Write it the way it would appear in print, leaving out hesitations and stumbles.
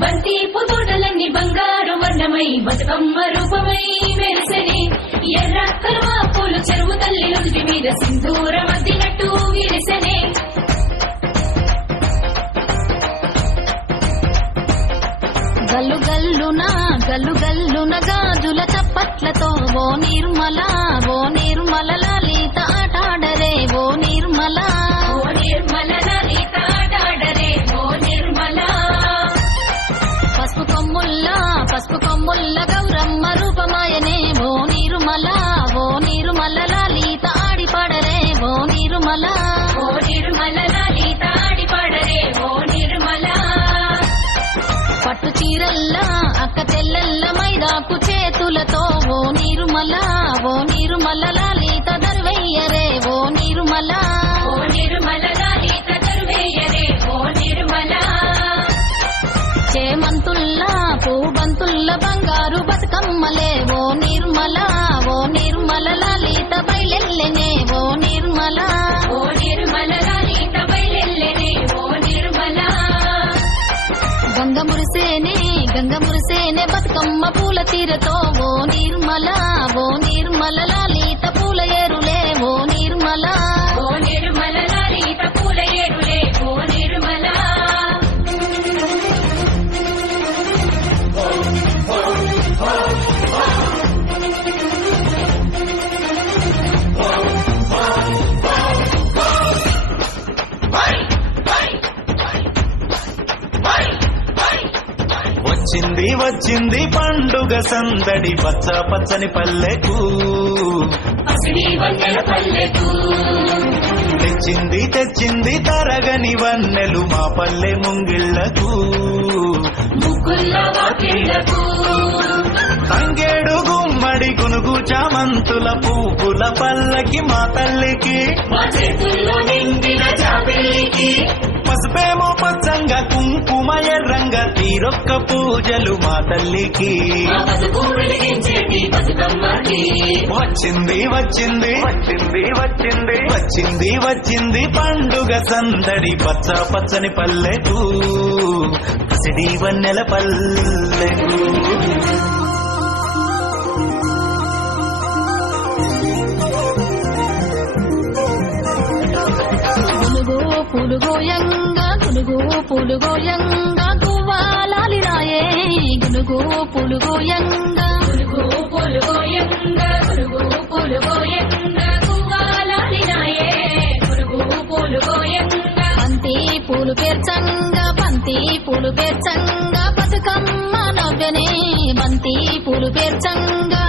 బంతిపు తోటలన్నీ బంగారు వర్ణమై బతుకమ్మ రూపమై మెరిసెనే ఎర్ర కలువ పూలు చెరువు తల్లి నుదుటి మీద సింధూరం అద్దినట్టు విరిసెనే గల్లు గల్లున గాజుల చప్పట్లతో ఓ నిర్మల లలిత ఆటాడరే ఓ నిర్మల లలిత ఆటాడరే ఓ నిర్మల పసుపు కొమ్ముల్ల గౌరమ్మ రూపమాయనే ఓ నిర్మల లలిత ఆడిపాడరే ఓ నిర్మల లలిత ఆడిపాడరే ఓ నిర్మల పట్టు చీరల్లా అక్క చెల్లెల్ల మైదాకు చేతులతో ఓ నిర్మల లలిత దర్వయ్యరే ఓ నిర్మల లలిత దర్వయ్యరే ఓ నిర్మల చేమంతుల్లా పూబంతుల్ల బంగారు బతుకమ్మలే ఓ నిర్మల లలిత బయలెల్లెనే ఓ నిర్మల లలిత బయలెల్లెనే ఓ నిర్మల గంగ మురిసేనే బతుకమ్మ పూల తీరతో ఓ నిర్మల లలిత పూల ఏరులే ఓ నిర్మల లలిత పూల ఏరులే ఓ నిర్మల వచ్చింది పండుగ సందడి పచ్చ పచ్చని పల్లెకు తెచ్చింది తరగని వన్నెలు మా పల్లె ముంగిళ్లకు తంగేడు గుమ్మడి గునుగు చామంతుల పువ్వుల పల్లకి మా తల్లికి పసుపేమో పచ్చంగా కుంకుమ ఎర్రంగా తీరొక్క పూజలు మా తల్లికి వచ్చింది పండుగ సందడి పచ్చ పచ్చని పల్లెకు పసిడి వన్నెల పల్లెకు పులుగోయంగా గువ్వాలాలిరాయే గునుగు పులుగోయంగా బంతి పూలు పేర్చంగా బతుకమ్మ నవ్వెనే బంతి పూలు పేర్చంగా